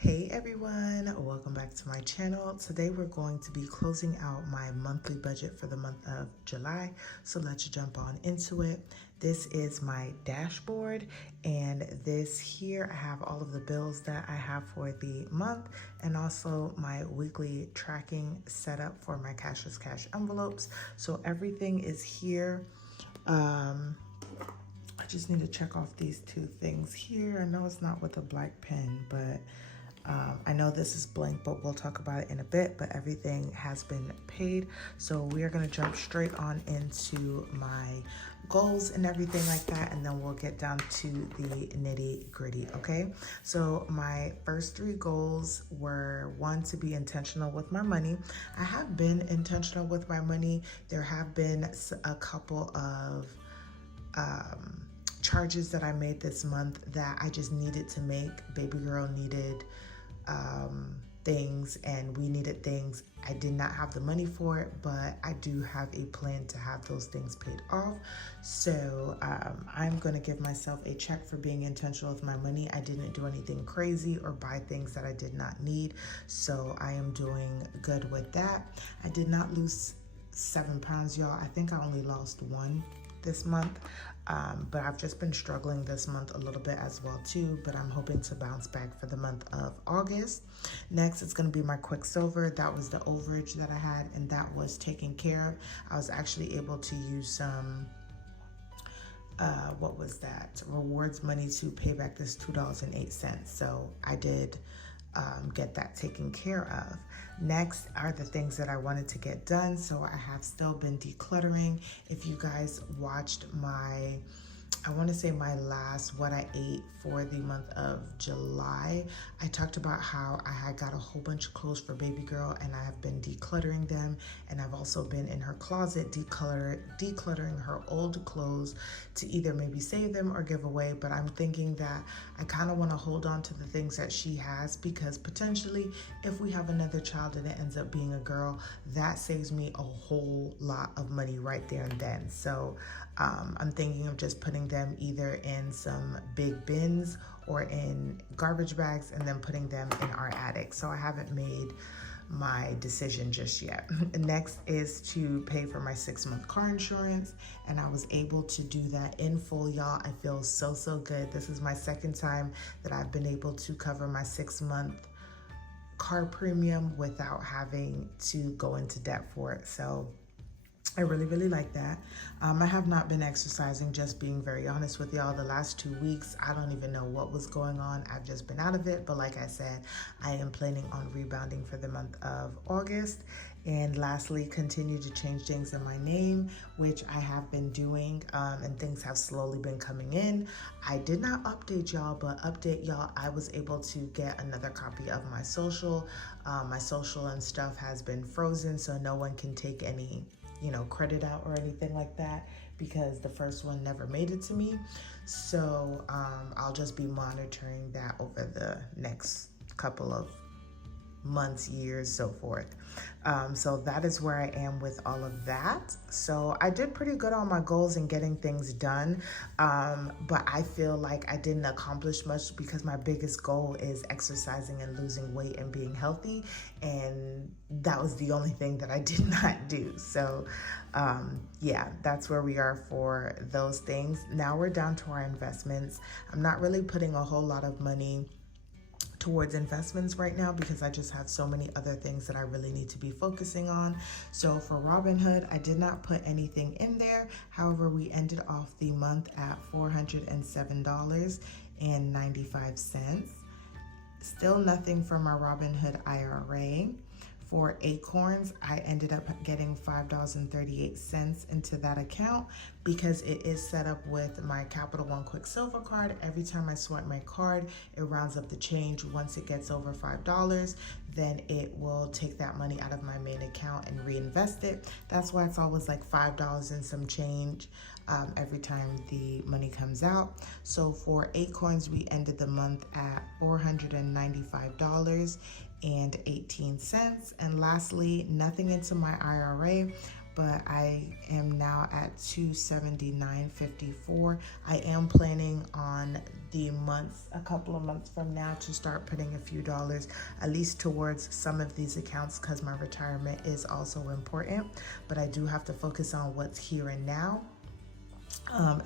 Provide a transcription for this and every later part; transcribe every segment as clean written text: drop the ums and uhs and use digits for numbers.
Hey everyone, welcome back to my channel. Today we're going to be closing out my monthly budget for the month of July. So let's jump on into it. This is my dashboard, and this here I have all of the bills that I have for the month and also my weekly tracking setup for my cashless cash envelopes. So everything is here. I just need to check off these two things here. I know it's not with a black pen, but I know this is blank, but we'll talk about it in a bit, but everything has been paid. So we are gonna jump straight on into my goals and everything like that, and then we'll get down to the nitty gritty, okay? So my first three goals were, one, to be intentional with my money. I have been intentional with my money. There have been a couple of charges that I made this month that I just needed to make. Baby girl needed things and we needed things. I did not have the money for it, but I do have a plan to have those things paid off. So I'm gonna give myself a check for being intentional with my money. I didn't do anything crazy or buy things that I did not need. So I am doing good with that. I did not lose 7 pounds, y'all. I think I only lost 1 this month, but I've just been struggling this month a little bit as well too, but I'm hoping to bounce back for the month of August. Next, it's going to be my Quicksilver. That was the overage that I had, and that was taken care of. I was actually able to use some what was that, rewards money to pay back this $2.08. So I did get that taken care of. Next are the things that I wanted to get done. So I have still been decluttering. If you guys watched my, I want to say my last what I ate for the month of July, I talked about how I had got a whole bunch of clothes for baby girl and I have been decluttering them, and I've also been in her closet decluttering her old clothes to either maybe save them or give away. But I'm thinking that I kind of want to hold on to the things that she has, because potentially if we have another child and it ends up being a girl, that saves me a whole lot of money right there and then. So I'm thinking of just putting them either in some big bins or in garbage bags and then putting them in our attic. So I haven't made my decision just yet. Next is to pay for my 6-month car insurance, and I was able to do that in full, y'all. I feel so good. This is my second time that I've been able to cover my 6-month car premium without having to go into debt for it. So I really like that. I have not been exercising, just being very honest with y'all. The last 2 weeks, I don't even know what was going on. I've just been out of it. But like I said, I am planning on rebounding for the month of August. And lastly, continue to change things in my name, which I have been doing, and things have slowly been coming in. I did not update y'all, but I was able to get another copy of my social. My social and stuff has been frozen, so no one can take any credit out or anything like that, because the first one never made it to me. So I'll just be monitoring that over the next couple of months, years, so forth. So that is where I am with all of that. So I did pretty good on my goals and getting things done, but I feel like I didn't accomplish much because my biggest goal is exercising and losing weight and being healthy, and that was the only thing that I did not do. So yeah, that's where we are for those things. Now we're down to our investments. I'm not really putting a whole lot of money towards investments right now because I just have so many other things that I really need to be focusing on. So for Robinhood, I did not put anything in there. However, we ended off the month at $407.95. Still nothing from our Robinhood IRA. For Acorns, I ended up getting $5.38 into that account because it is set up with my Capital One Quicksilver card. Every time I swipe my card, it rounds up the change. Once it gets over $5, then it will take that money out of my main account and reinvest it. That's why it's always like $5 and some change every time the money comes out. So for Acorns, we ended the month at $495.18. And lastly, nothing into my IRA, but I am now at $279.54. I am planning on a couple of months from now, to start putting a few dollars at least towards some of these accounts, because my retirement is also important, but I do have to focus on what's here and now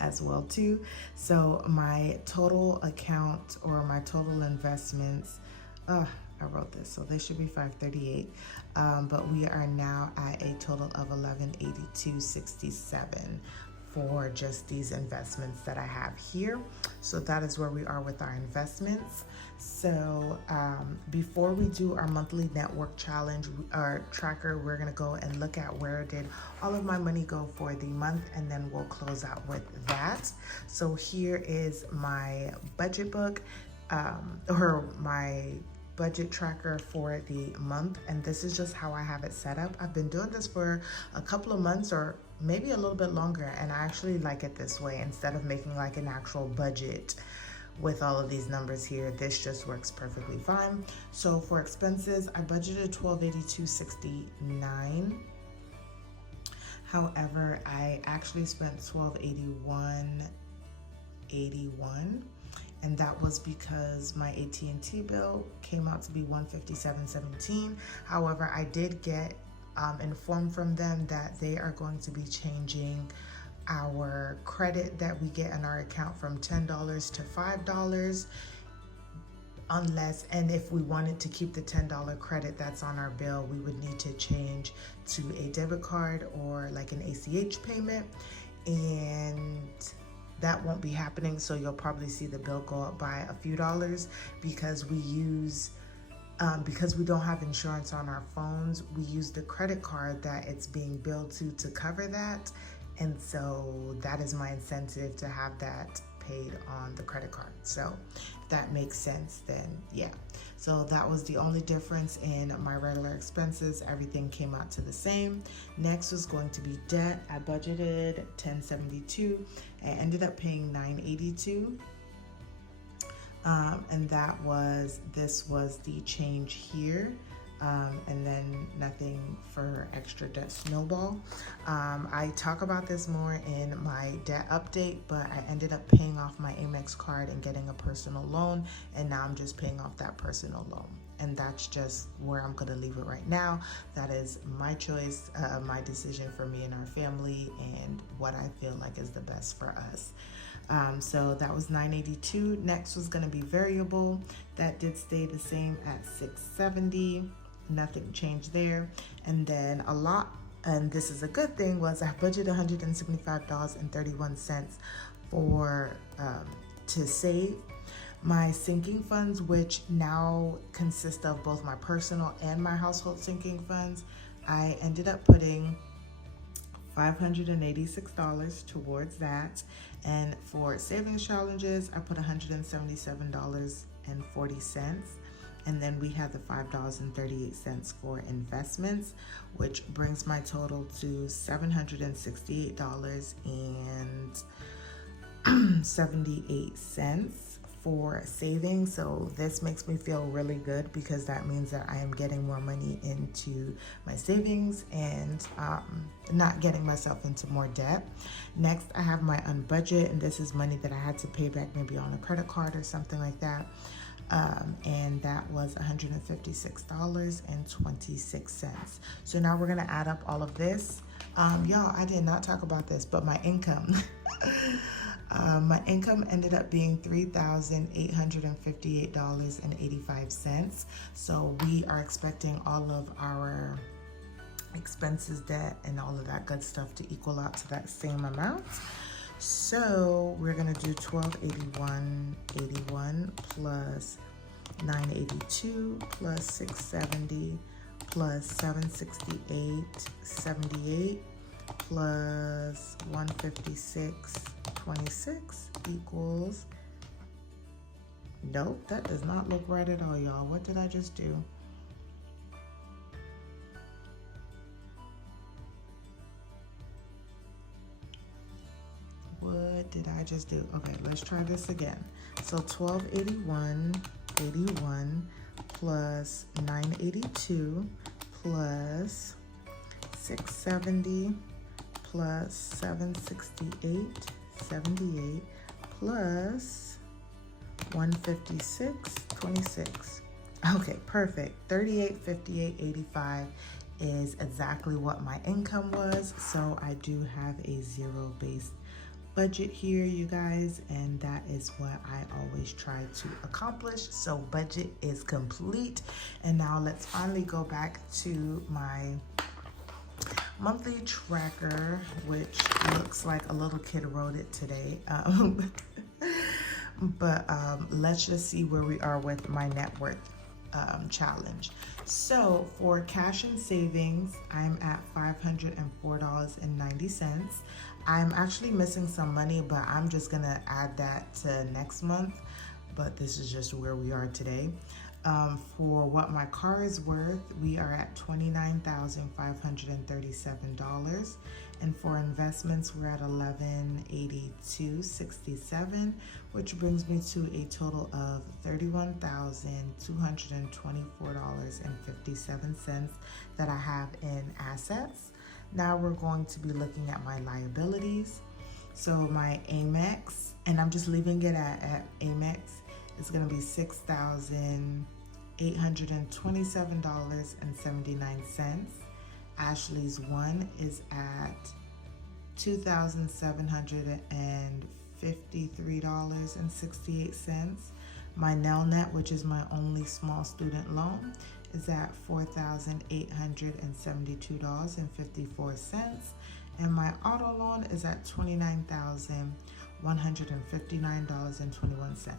as well too. So my total account, or my total investments, I wrote this, so they should be 538, but we are now at a total of 1182.67 for just these investments that I have here. So that is where we are with our investments. So before we do our monthly network challenge, our tracker, we're gonna go and look at where did all of my money go for the month, and then we'll close out with that. So here is my budget book, or my budget tracker for the month, and this is just how I have it set up. I've been doing this for a couple of months, or maybe a little bit longer, and I actually like it this way instead of making like an actual budget with all of these numbers here. This just works perfectly fine. So for expenses, I budgeted $1282.69. However, I actually spent $1281.81. And that was because my AT&T bill came out to be $157.17. However, I did get informed from them that they are going to be changing our credit that we get in our account from $10 to $5, unless, and if we wanted to keep the $10 credit that's on our bill, we would need to change to a debit card or like an ACH payment, and that won't be happening. So you'll probably see the bill go up by a few dollars, because we use because we don't have insurance on our phones, we use the credit card that it's being billed to cover that. And so that is my incentive to have that paid on the credit card. So if that makes sense, then yeah. So that was the only difference in my regular expenses. Everything came out to the same. Next was going to be debt. I budgeted $1072. I ended up paying $982. And this was the change here. And then nothing for extra debt snowball. I talk about this more in my debt update, but I ended up paying off my Amex card and getting a personal loan, and now I'm just paying off that personal loan. And that's just where I'm gonna leave it right now. That is my choice, my decision for me and our family, and what I feel like is the best for us. So that was $982. Next was gonna be variable. That did stay the same at $670. Nothing changed there. And then and this is a good thing, was I budgeted $175.31 for to save. My sinking funds, which now consist of both my personal and my household sinking funds, I ended up putting $586 towards that. And for savings challenges, I put $177.40. And then we had the $5.38 for investments, which brings my total to $768.78 for savings. So this makes me feel really good, because that means that I am getting more money into my savings and not getting myself into more debt. Next, I have my unbudget, and this is money that I had to pay back maybe on a credit card or something like that. And that was $156.26. So now we're gonna add up all of this. Y'all, I did not talk about this, but my income. My income ended up being $3,858.85. So we are expecting all of our expenses, debt, and all of that good stuff to equal out to that same amount. So we're gonna do $1281.81 plus $982 plus $670 plus $768.78 plus $156.26 equals, nope, that does not look right at all, y'all. What did I just do? What did I just do? Okay, let's try this again. So $1281.81 plus $982 plus $670 plus $768.78 plus $156.26. Okay, perfect. $38.58.85 is exactly what my income was. So I do have a zero-based budget here, you guys, and that is what I always try to accomplish. So budget is complete, and now let's finally go back to my monthly tracker, which looks like a little kid wrote it today. But let's just see where we are with my net worth challenge. So for cash and savings, I'm at $504.90. I'm actually missing some money, but I'm just gonna add that to next month. But this is just where we are today. For what my car is worth, we are at $29,537. And for investments, we're at $1182.67, which brings me to a total of $31,224.57 that I have in assets. Now we're going to be looking at my liabilities. So my Amex, and I'm just leaving it at Amex, is going to be $6,827.79. Ashley's one is at $2,753.68. My Nelnet, which is my only small student loan, is at $4,872.54. And my auto loan is at $29,159.21.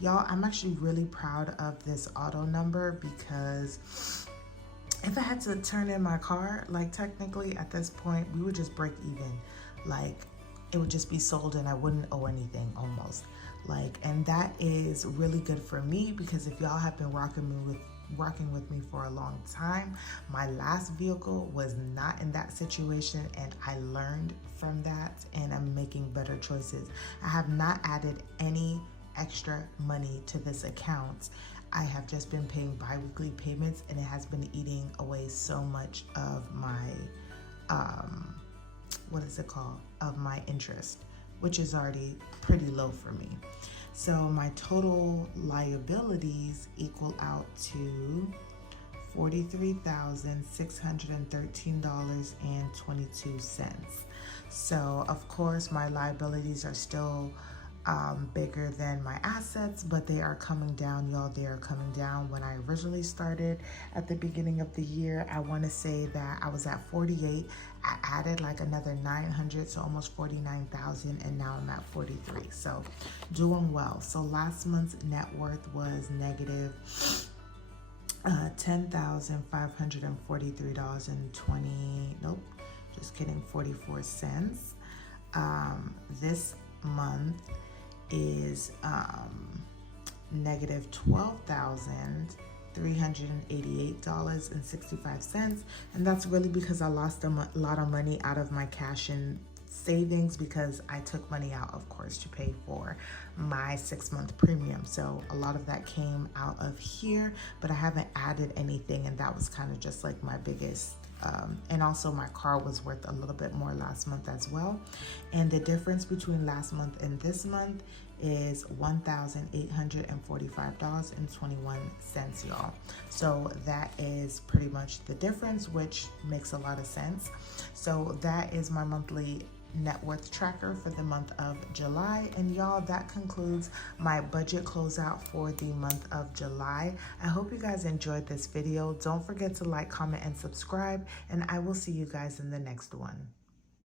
Y'all, I'm actually really proud of this auto number because if I had to turn in my car, like technically at this point, we would just break even. Like it would just be sold and I wouldn't owe anything almost. Like, and that is really good for me because if y'all have been rocking with me for a long time, my last vehicle was not in that situation, and I learned from that and I'm making better choices. I have not added any extra money to this account. I have just been paying bi-weekly payments, and it has been eating away so much of my of my interest, which is already pretty low for me. So my total liabilities equal out to $43,613.22. So of course my liabilities are still bigger than my assets, but they are coming down, y'all. They are coming down. When I originally started at the beginning of the year, I want to say that I was at 48. I added like another 900, so almost 49,000, and now I'm at 43. So doing well. So last month's net worth was negative $10,543.44. This month is negative $12,388.65, and that's really because I lost a lot of money out of my cash and savings because I took money out, of course, to pay for my 6-month premium. So a lot of that came out of here, but I haven't added anything, and that was kind of just like my biggest and also my car was worth a little bit more last month as well. And the difference between last month and this month is $1,845.21, y'all. So that is pretty much the difference, which makes a lot of sense. So that is my monthly net worth tracker for the month of July. And y'all, that concludes my budget closeout for the month of July. I hope you guys enjoyed this video. Don't forget to like, comment, and subscribe, and I will see you guys in the next one.